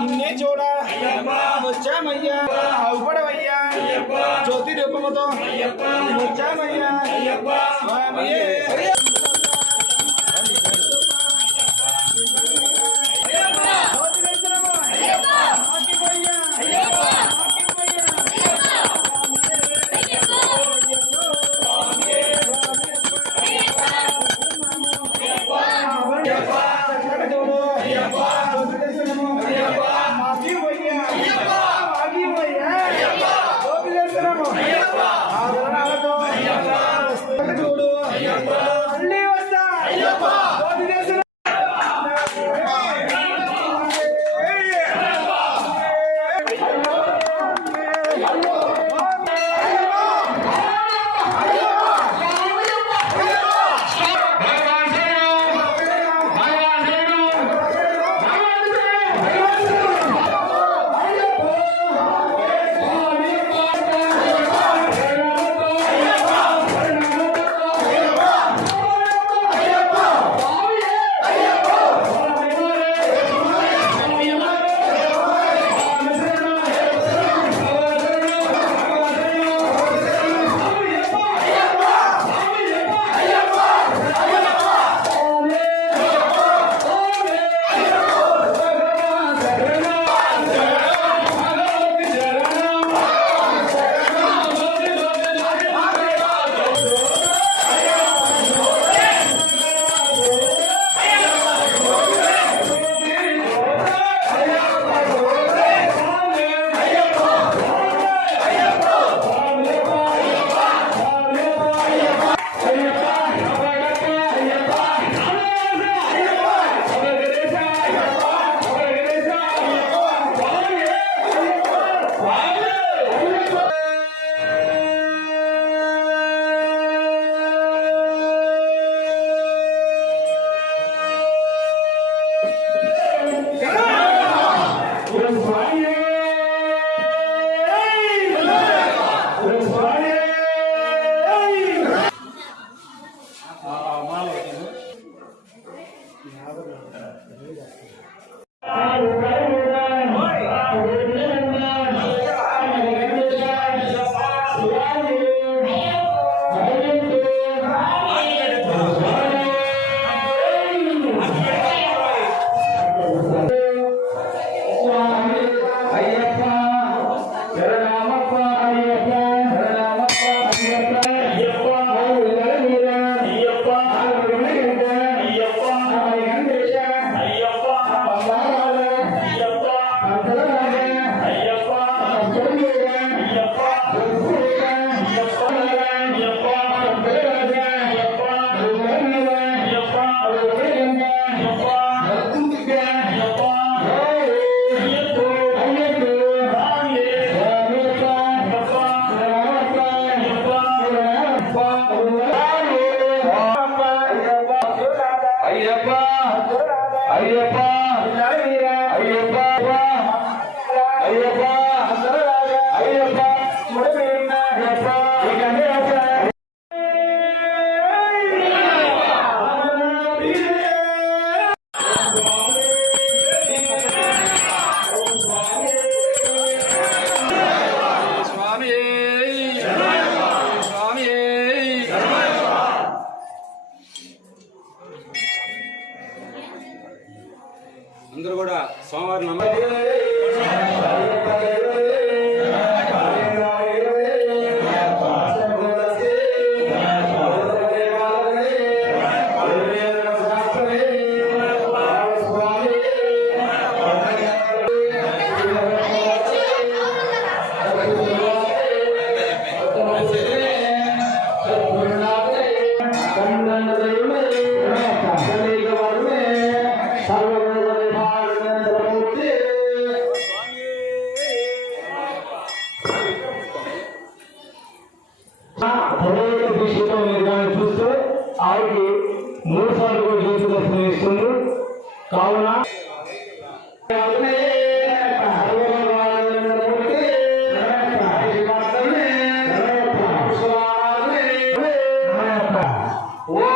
నిన్నే చూడ వచ్చామయ్యా అవుపడవయ్యా జ్యోతి రూపముతో వచ్చామయ్యా స్వామియే 아, 말로 ஐயப்பா ஐயப்பா. దృష్టితో మీరు కానీ చూస్తే ఆవిడకి మూడు సార్లు కూడా జీవిత దర్శనం ఇస్తుంది కావున ఓ